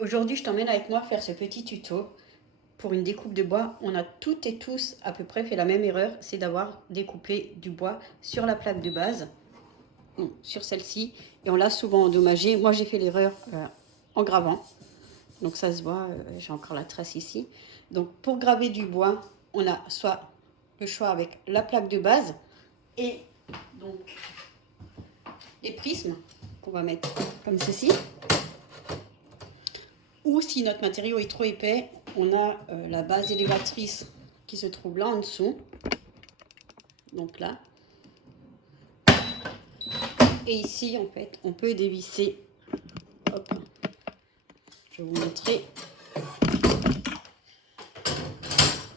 Aujourd'hui, je t'emmène avec moi faire ce petit tuto. Pour une découpe de bois, on a toutes et tous à peu près fait la même erreur, c'est d'avoir découpé du bois sur la plaque de base, sur celle-ci, et on l'a souvent endommagé. Moi, j'ai fait l'erreur en gravant, donc ça se voit, j'ai encore la trace ici. Donc pour graver du bois, on a soit le choix avec la plaque de base et donc les prismes qu'on va mettre comme ceci. Ou si notre matériau est trop épais, on a la base élévatrice qui se trouve là en dessous. Donc là. Et ici, en fait, on peut dévisser. Hop. Je vais vous montrer.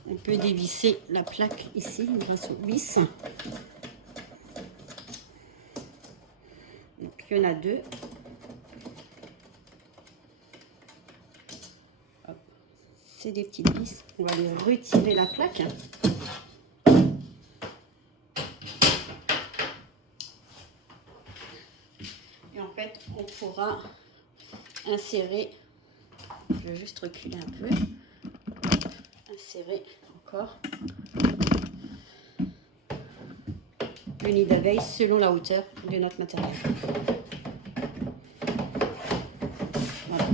On peut dévisser la plaque ici grâce aux vis. Donc, il y en a deux. C'est des petites vis. On va les retirer la plaque. Et en fait, on pourra insérer. Je vais juste reculer un peu. Insérer encore le nid d'abeille selon la hauteur de notre matériel. Voilà.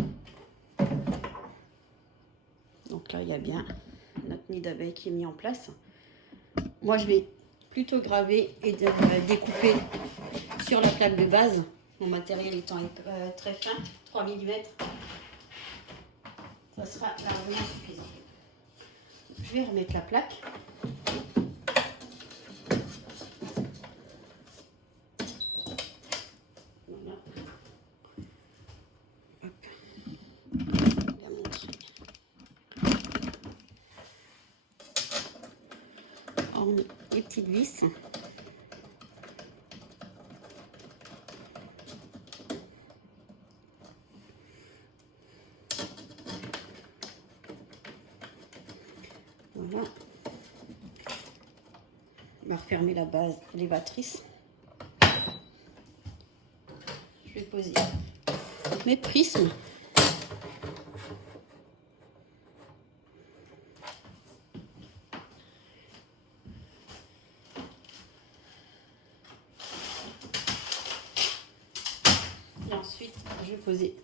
Donc là, il y a bien notre nid d'abeille qui est mis en place. Moi, je vais plutôt graver et découper sur la plaque de base. Mon matériel étant très fin, 3 mm, ça sera largement suffisant. Je vais remettre la plaque. Voilà. Hop. Bien montrer. On met les petites vis. Voilà. On va refermer la base élévatrice. Je vais poser mes prismes. Et ensuite, je vais poser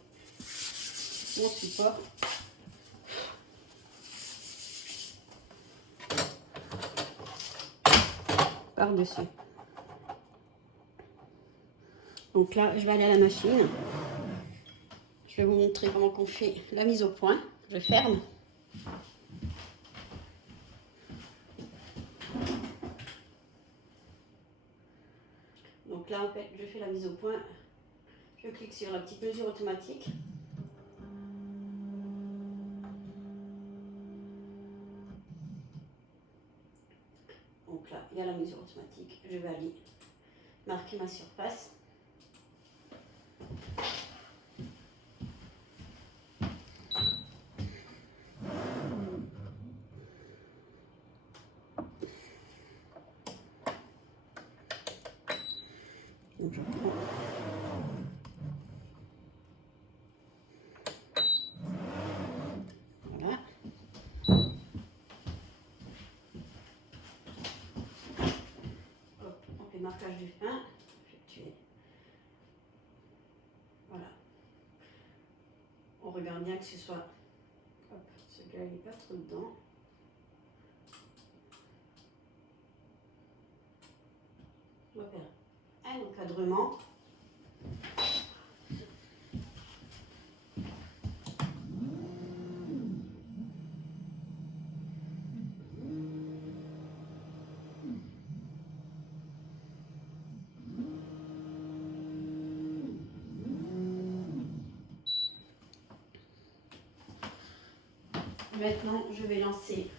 mon support. Par-dessus. Donc là, je vais aller à la machine. Je vais vous montrer comment on fait la mise au point. Je ferme. Donc là, en fait, je fais la mise au point. Je clique sur la petite mesure automatique. Donc là, il y a la mesure automatique. Je vais aller marquer ma surface. Donc je prends. Voilà. Hop, on fait marquage du fin. Effectué. Voilà. On regarde bien que ce soit. Hop, celui-là, il n'est pas trop dedans. On va faire un encadrement. Maintenant, je vais lancer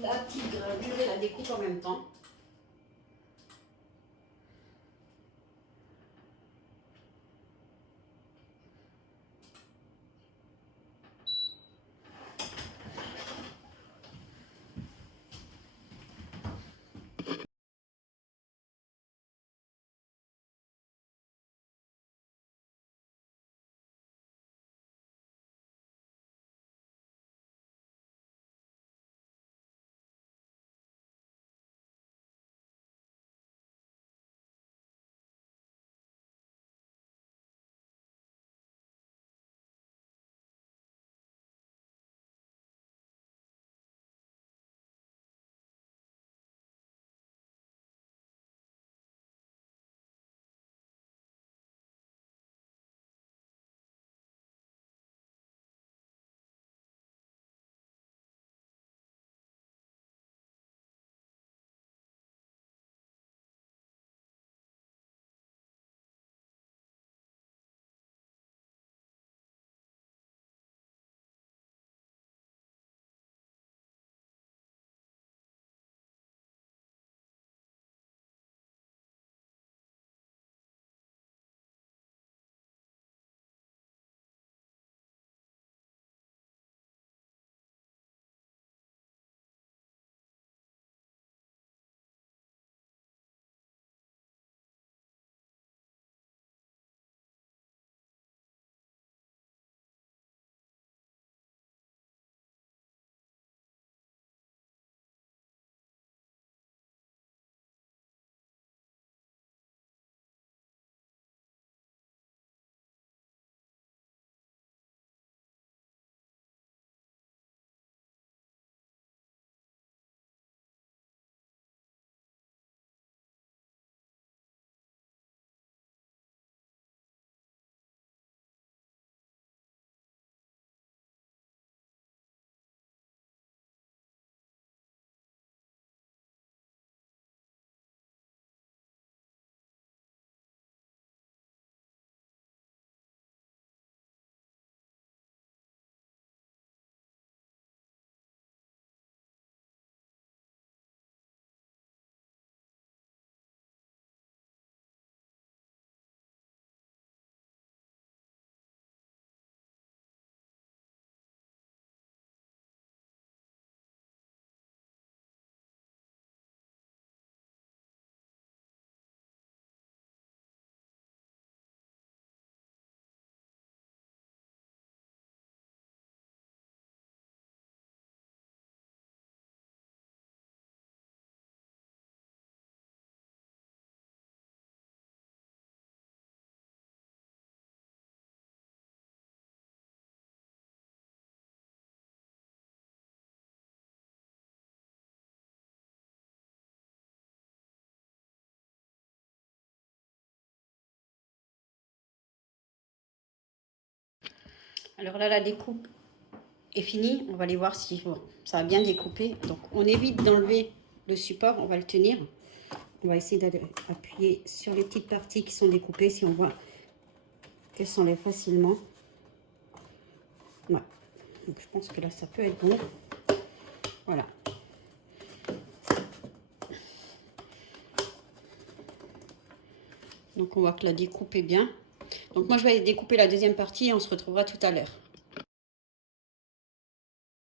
la petite gravure et la découpe en même temps. Alors là, la découpe est finie. On va aller voir si bon, ça a bien découpé. Donc, on évite d'enlever le support. On va le tenir. On va essayer d'appuyer sur les petites parties qui sont découpées si on voit qu'elles s'enlèvent facilement. Ouais. Donc, je pense que là, ça peut être bon. Voilà. Donc, on voit que la découpe est bien. Donc, moi, je vais découper la deuxième partie et on se retrouvera tout à l'heure.